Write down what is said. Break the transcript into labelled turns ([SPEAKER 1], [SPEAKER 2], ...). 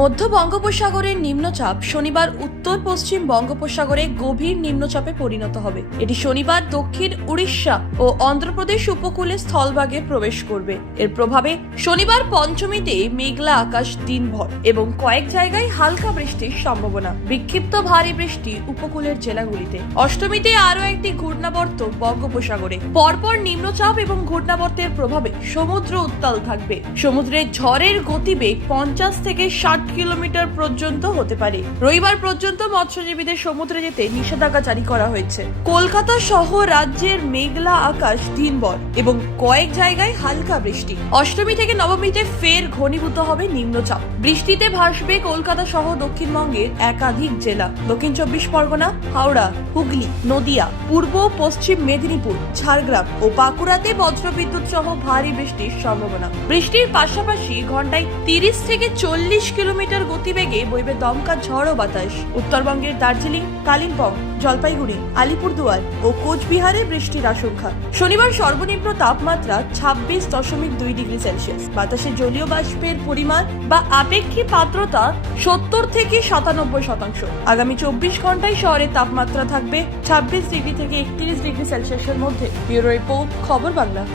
[SPEAKER 1] মধ্য বঙ্গোপসাগরের নিম্নচাপ শনিবার উত্তর পশ্চিম বঙ্গোপসাগরে গভীর নিম্নচাপে পরিণত হবে। এটি শনিবার দক্ষিণ উড়িষ্যা ও অন্ধ্রপ্রদেশ উপকূলে স্থলভাগে প্রবেশ করবে। এর প্রভাবে শনিবার পঞ্চমীতে মেঘলা আকাশ দিনভর এবং কয়েক জায়গায় হালকা বৃষ্টির সম্ভাবনা। বিক্ষিপ্ত ভারী বৃষ্টি উপকূলের জেলাগুলিতে। অষ্টমীতে আরও একটি ঘূর্ণাবর্ত বঙ্গোপসাগরে। পরপর নিম্নচাপ এবং ঘূর্ণাবর্তের প্রভাবে সমুদ্র উত্তাল থাকবে। সমুদ্রের ঝড়ের গতিবেগ পঞ্চাশ থেকে ষাট কিলোমিটার পর্যন্ত হতে পারে। রবিবার পর্যন্ত মৎস্যজীবীদের সমুদ্রে যেতে নিষেধাজ্ঞা জারি করা হয়েছে। কলকাতা সহ রাজ্যের মেঘলা আকাশ দিনভর এবং কয়েক জায়গায় হালকা বৃষ্টি। অষ্টমী থেকে নবমীতে ফের ঘনীভূত হবে নিম্নচাপ। বৃষ্টিতে ভাসবে কলকাতা সহ দক্ষিণবঙ্গের একাধিক জেলা। দক্ষিণ চব্বিশ পরগনা, হাওড়া, হুগলি, নদিয়া, পূর্ব পশ্চিম মেদিনীপুর, ঝাড়গ্রাম ও বাঁকুড়াতে বজ্রবিদ্যুৎ সহ ভারী বৃষ্টির সম্ভাবনা। বৃষ্টির পাশাপাশি ঘন্টায় তিরিশ থেকে চল্লিশ কিলোমিটার গতিবেগে বইবে দমকা ঝড় ও বাতাস। উত্তরবঙ্গের দার্জিলিং, কালিম্পং, জলপাইগুড়ি, আলিপুরদুয়ার ও কোচবিহারে বৃষ্টির আশঙ্কা। শনিবার সর্বনিম্ন তাপমাত্রা ছাব্বিশ দশমিক দুই ডিগ্রি সেলসিয়াস। বাতাসে জলীয় বাষ্পের পরিমাণ বা আপেক্ষিক আর্দ্রতা সত্তর থেকে সাতানব্বই শতাংশ। আগামী চব্বিশ ঘন্টায় শহরের তাপমাত্রা থাকবে ছাব্বিশ ডিগ্রি থেকে একত্রিশ ডিগ্রি সেলসিয়াসের মধ্যে। ব্যুরো রিপোর্ট, খবর বাংলা।